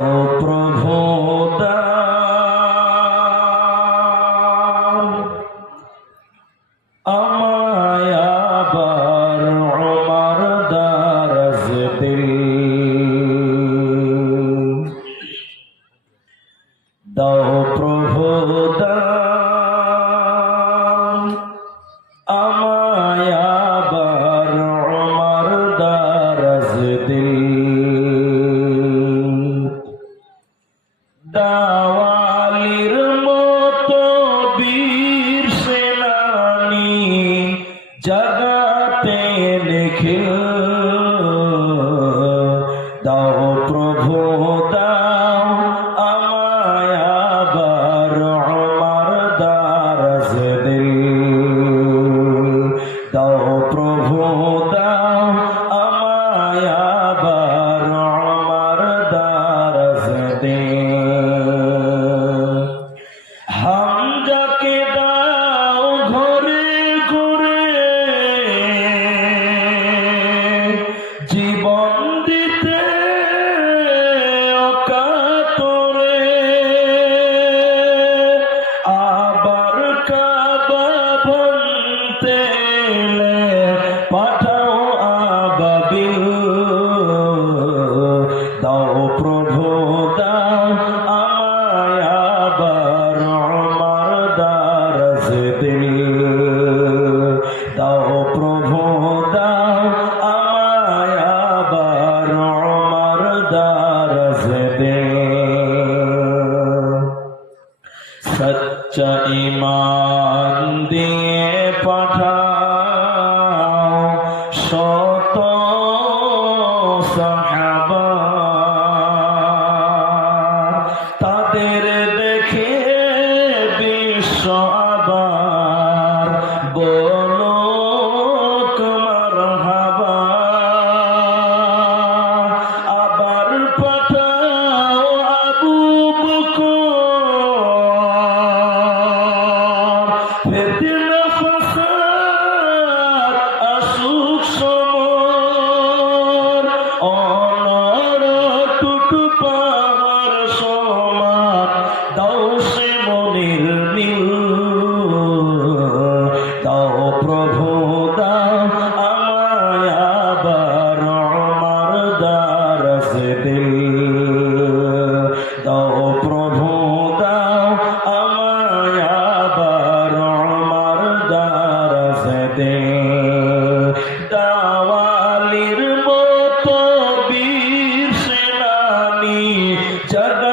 ও প্রভু দাও আমায় আবার উমর দারাজ দিল দাও প্রভু দাও আমায় আবার উমর দারাজ দিল দাওয়ালির মতো বীর সেনানি জগতে নিখিল দাও প্রভু দাও আমায় আবার উমর দারাজ দিল দাও প্রভু দাও আমায় আবার উমর দারাজ দিল হামজাকে দাও ঘরে ঘরে জীবন দিতে অকাতরে আবার কাবা ভাঙতে পাঠাও আবাবিল দাও প্রভু দাও আমায় আবার উমর দারাজ দিল দাও প্রভু দাও আমায় আবার উমর দারাজ দিল সচ্চা ঈমান দিয়ে পাঠাও শত সাহাবা তাদের দেখে বিশ্ব আবার বলুক মারহাবা আবার পাঠাও আবু বকর ফিতনা ফাসাদ আসুক সমর অনর টুটু পাহাড় সমান দাও সে মনির মিল দাও প্রভু দাও আমায় আবার উমর দারাজ দিল দাও প্রভু দাও আমায় আবার উমর দারাজ দিল দাওয়ালির মতো বীর সেনানি জগতে